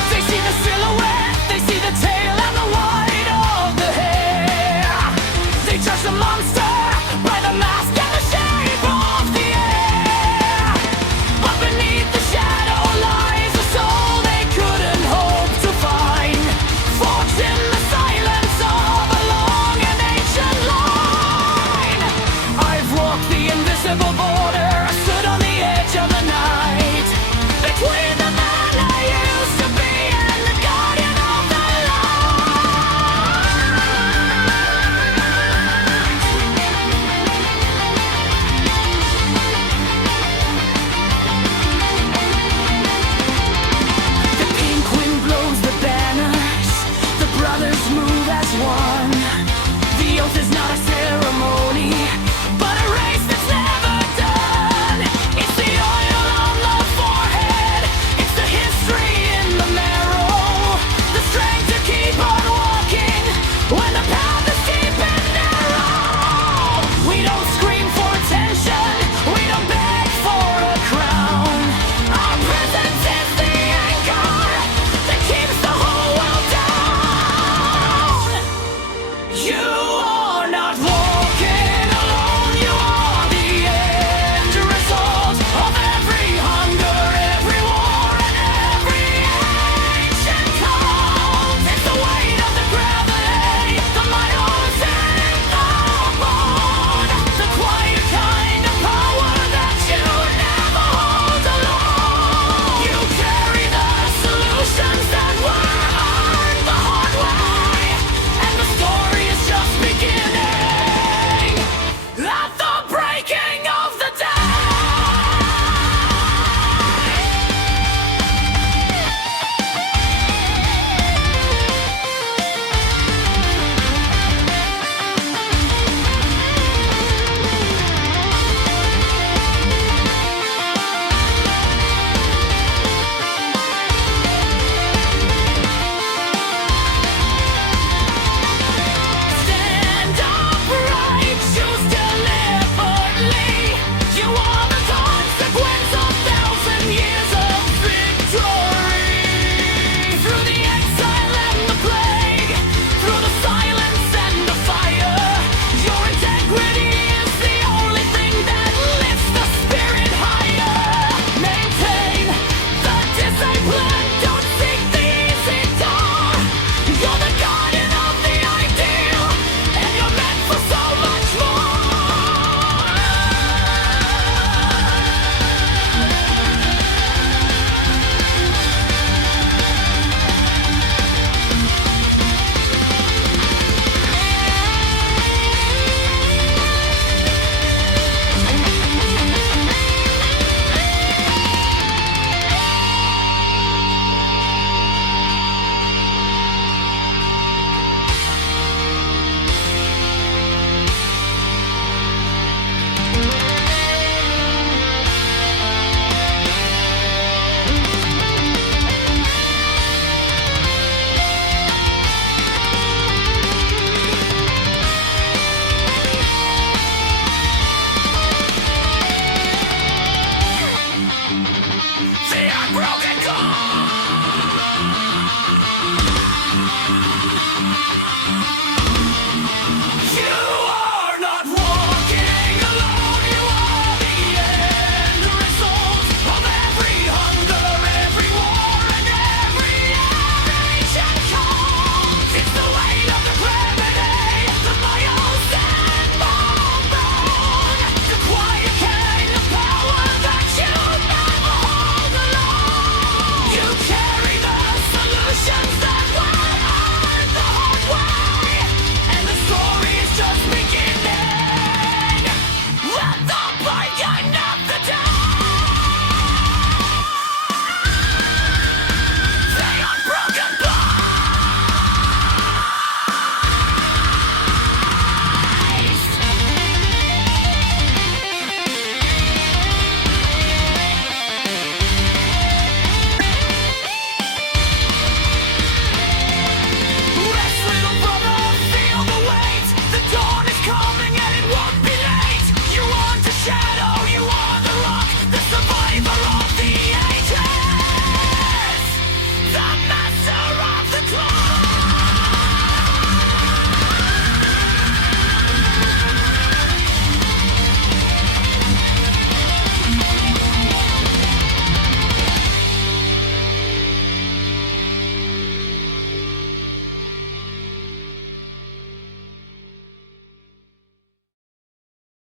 They see the silhouette, they see the tail and the white of the hair. They judge the monster by the mask and the shape of the air. But beneath the shadow lies a soul they couldn't hope to find, forged in the silence of a long and ancient line. I've walked the invisible border